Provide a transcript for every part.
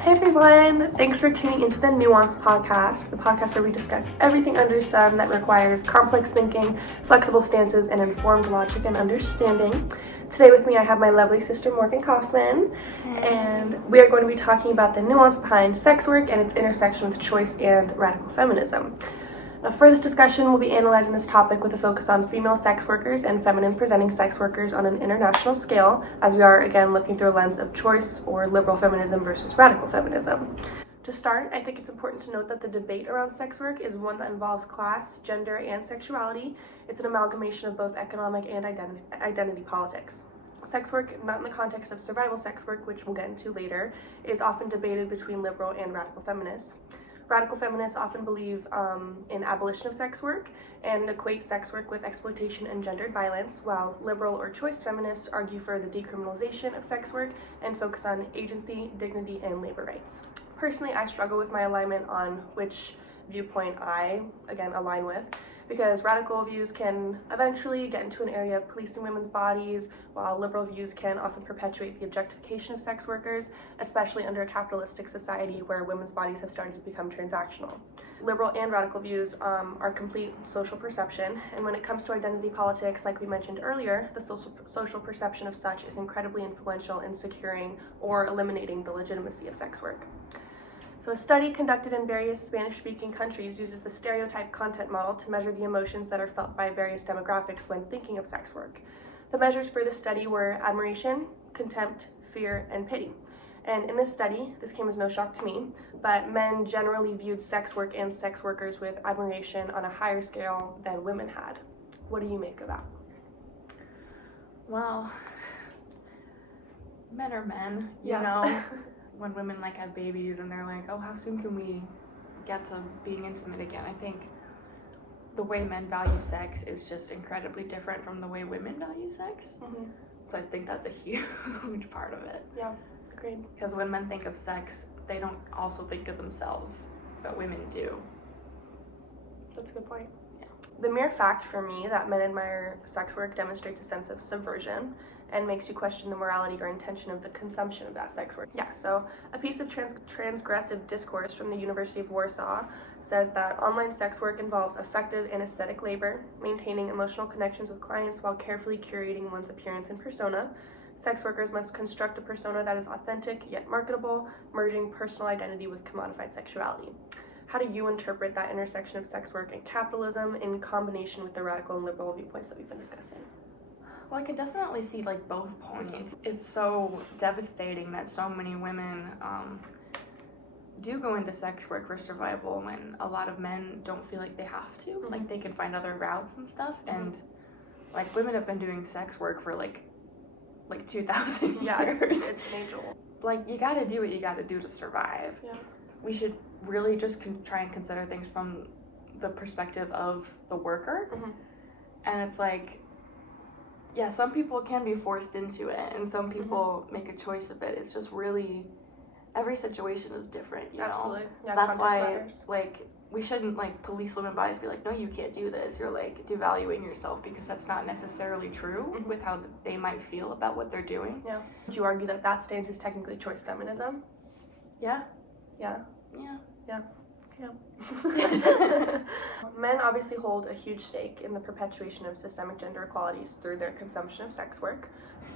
Hey everyone! Thanks for tuning into the Nuance podcast, the podcast where we discuss everything under the sun that requires complex thinking, flexible stances, and informed logic and understanding. Today with me I have my lovely sister Morgan Kaufman, and we are going to be talking about the nuance behind sex work and its intersection with choice and radical feminism. Now, for this discussion, we'll be analyzing this topic with a focus on female sex workers and feminine presenting sex workers on an international scale, as we are, again, looking through a lens of choice or liberal feminism versus radical feminism. To start, I think it's important to note that the debate around sex work is one that involves class, gender, and sexuality. It's an amalgamation of both economic and identity politics. Sex work, not in the context of survival sex work, which we'll get into later, is often debated between liberal and radical feminists. Radical feminists often believe in abolition of sex work and equate sex work with exploitation and gendered violence, while liberal or choice feminists argue for the decriminalization of sex work and focus on agency, dignity, and labor rights. Personally, I struggle with my alignment on which viewpoint I, again, align with, because radical views can eventually get into an area of policing women's bodies, while liberal views can often perpetuate the objectification of sex workers, especially under a capitalistic society where women's bodies have started to become transactional. Liberal and radical views are complete social perception, and when it comes to identity politics, like we mentioned earlier, the social perception of such is incredibly influential in securing or eliminating the legitimacy of sex work. So a study conducted in various Spanish-speaking countries uses the stereotype content model to measure the emotions that are felt by various demographics when thinking of sex work. The measures for this study were admiration, contempt, fear, and pity. And in this study, this came as no shock to me, but men generally viewed sex work and sex workers with admiration on a higher scale than women had. What do you make of that? Well, men are men, you Yeah. know. When women have babies and they're like, oh, how soon can we get to being intimate again? I think the way men value sex is just incredibly different from the way women value sex. Mm-hmm. So I think that's a huge part of it. Yeah, agreed. Because when men think of sex, they don't also think of themselves, but women do. That's a good point. Yeah. The mere fact for me that men admire sex work demonstrates a sense of subversion and makes you question the morality or intention of the consumption of that sex work. Yeah, so a piece of transgressive discourse from the University of Warsaw says that online sex work involves effective and aesthetic labor, maintaining emotional connections with clients while carefully curating one's appearance and persona. Sex workers must construct a persona that is authentic yet marketable, merging personal identity with commodified sexuality. How do you interpret that intersection of sex work and capitalism in combination with the radical and liberal viewpoints that we've been discussing? Well, I could definitely see both points. It's so devastating that so many women do go into sex work for survival when a lot of men don't feel like they have to. Mm-hmm. They can find other routes and stuff. Mm-hmm. And women have been doing sex work for 2,000 Yeah, years. it's an age old. You gotta do what you gotta do to survive. Yeah. We should really just try and consider things from the perspective of the worker. Mm-hmm. And it's yeah, some people can be forced into it, and some people make a choice of it. It's just really, every situation is different, you Absolutely. know? Yeah, so that's why, matters. we shouldn't, police women's bodies, be no, you can't do this. You're, devaluing yourself, because that's not necessarily true with how they might feel about what they're doing. Yeah. Would you argue that stance is technically choice feminism? Yeah. Yeah. Yeah. Yeah. Yeah. Men obviously hold a huge stake in the perpetuation of systemic gender equalities through their consumption of sex work.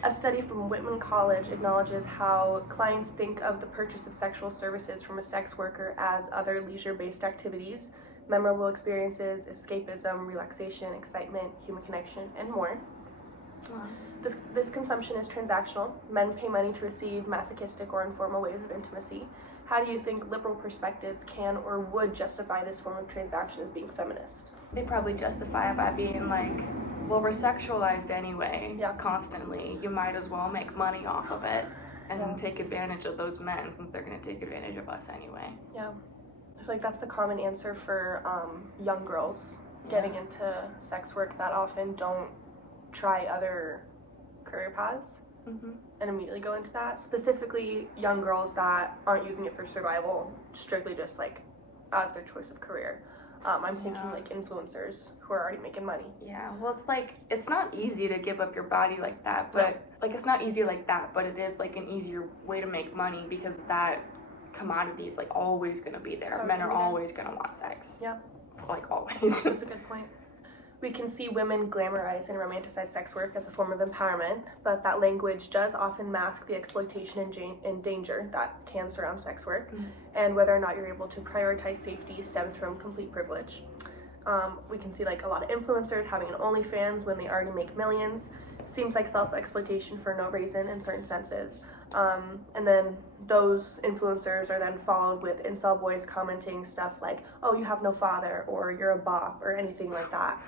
A study from Whitman College acknowledges how clients think of the purchase of sexual services from a sex worker as other leisure-based activities, memorable experiences, escapism, relaxation, excitement, human connection, and more. Wow. This consumption is transactional. Men pay money to receive masochistic or informal ways of intimacy. How do you think liberal perspectives can or would justify this form of transaction as being feminist? They probably justify it by being well, we're sexualized anyway, Yeah. Constantly. You might as well make money off of it and take advantage of those men, since they're going to take advantage of us anyway. Yeah. I feel like that's the common answer for young girls getting into sex work that often don't try other career paths. Mm-hmm. And immediately go into that. Specifically, young girls that aren't using it for survival, strictly just as their choice of career. I'm thinking influencers who are already making money. Yeah, well, it's not easy to give up your body like that, but it's not easy like that, but it is an easier way to make money, because that commodity is like always gonna be there. It's Men are always gonna be always gonna want sex. Yeah. Like always. That's a good point. We can see women glamorize and romanticize sex work as a form of empowerment, but that language does often mask the exploitation and danger that can surround sex work, and whether or not you're able to prioritize safety stems from complete privilege. We can see like a lot of influencers having an OnlyFans when they already make millions. Seems like self-exploitation for no reason in certain senses. And then those influencers are then followed with incel boys commenting stuff like, oh, you have no father, or you're a bop, or anything like that.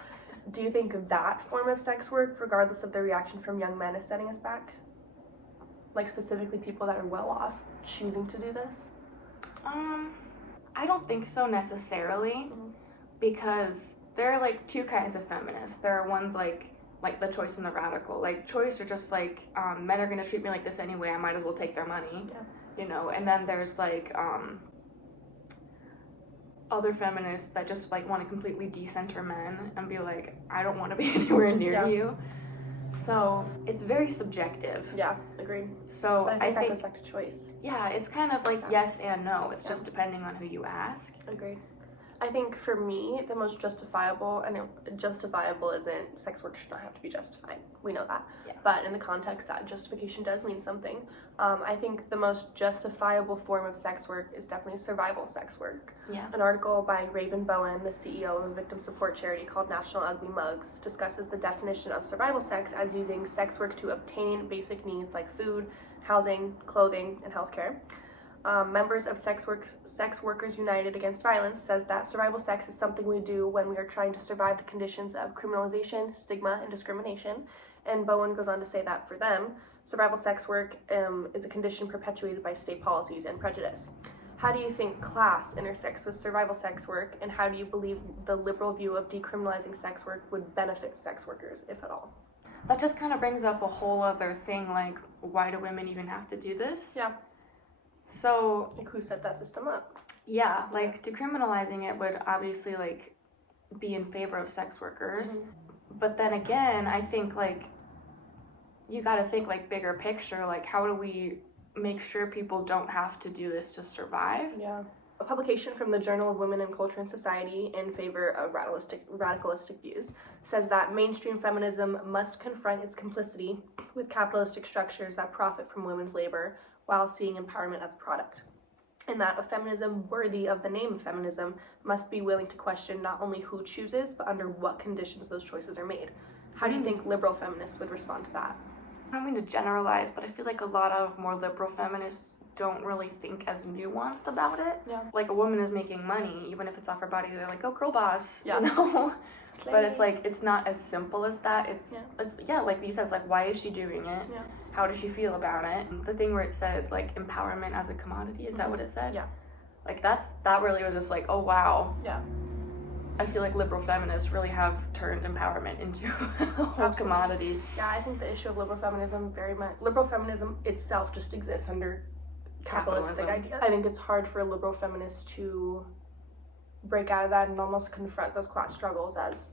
Do you think that form of sex work, regardless of the reaction from young men, is setting us back? Like specifically people that are well off choosing to do this? I don't think so necessarily, because there are like two kinds of feminists. There are ones like the choice and the radical. Like choice are just like, men are gonna treat me like this anyway, I might as well take their money. Yeah. You know, and then there's like other feminists that just like want to completely decenter men and be like, I don't want to be anywhere near you. So it's very subjective. Yeah, agreed. So But I think that goes back to choice. Yeah, it's kind of like yes and no. It's just depending on who you ask. Agreed. I think for me, the most justifiable, and justifiable isn't, sex work should not have to be justified. We know that. Yeah. But in the context that justification does mean something, I think the most justifiable form of sex work is definitely survival sex work. Yeah. An article by Raven Bowen, the CEO of a victim support charity called National Ugly Mugs, discusses the definition of survival sex as using sex work to obtain basic needs like food, housing, clothing, and healthcare. Members of Sex Workers United Against Violence says that survival sex is something we do when we are trying to survive the conditions of criminalization, stigma, and discrimination. And Bowen goes on to say that for them, survival sex work is a condition perpetuated by state policies and prejudice. How do you think class intersects with survival sex work, and how do you believe the liberal view of decriminalizing sex work would benefit sex workers, if at all? That just kind of brings up a whole other thing, like, why do women even have to do this? Yeah. So, like, who set that system up? Yeah, like, decriminalizing it would obviously, like, be in favor of sex workers. But then again, I think, like, you gotta think, like, bigger picture, like, how do we make sure people don't have to do this to survive? Yeah. A publication from the Journal of Women and Culture and Society in favor of radicalistic views says that mainstream feminism must confront its complicity with capitalistic structures that profit from women's labor while seeing empowerment as a product. And that a feminism worthy of the name feminism must be willing to question not only who chooses, but under what conditions those choices are made. How do you think liberal feminists would respond to that? I don't mean to generalize, but I feel like a lot of more liberal feminists don't really think as nuanced about it. Yeah. Like, a woman is making money, even if it's off her body, they're like, oh, girl boss, Yeah. you know? Slay. But it's like, it's not as simple as that. It's like you said, it's like, why is she doing it? Yeah. How does she feel about it? The thing where it said, like, empowerment as a commodity, is that what it said? Yeah. Like, that really was just like, oh, wow. Yeah. I feel like liberal feminists really have turned empowerment into a whole commodity. Yeah, I think the issue of liberal feminism liberal feminism itself just exists under capitalistic idea. I think it's hard for liberal feminists to break out of that and almost confront those class struggles as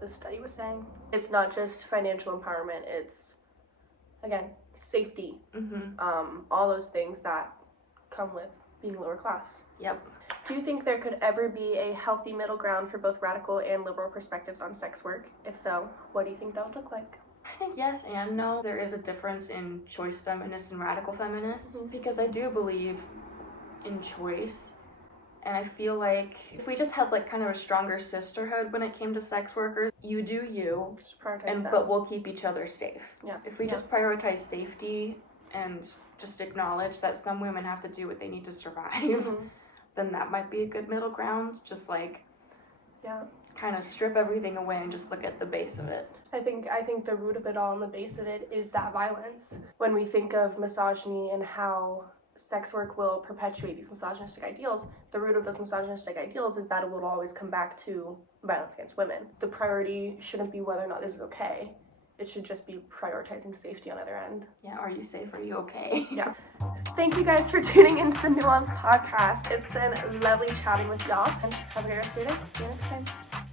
this study was saying. It's not just financial empowerment, it's, again, safety, all those things that come with being lower class. Yep. Do you think there could ever be a healthy middle ground for both radical and liberal perspectives on sex work? If so, what do you think that would look like? I think yes and no. There is a difference in choice feminists and radical feminists, because I do believe in choice. And I feel like if we just had like kind of a stronger sisterhood when it came to sex workers, you do you, just prioritize them. But we'll keep each other safe. Yeah. If we just prioritize safety and just acknowledge that some women have to do what they need to survive, then that might be a good middle ground. Just like, kind of strip everything away and just look at the base of it. I think the root of it all and the base of it is that violence. When we think of misogyny and how sex work will perpetuate these misogynistic ideals, the root of those misogynistic ideals is that it will always come back to violence against women. The priority shouldn't be whether or not this is okay. It should just be prioritizing safety on the other end. Yeah, are you safe? Are you okay? Yeah. Thank you guys for tuning into the Nuance podcast. It's been lovely chatting with y'all, and have a great rest of your day. See you next time.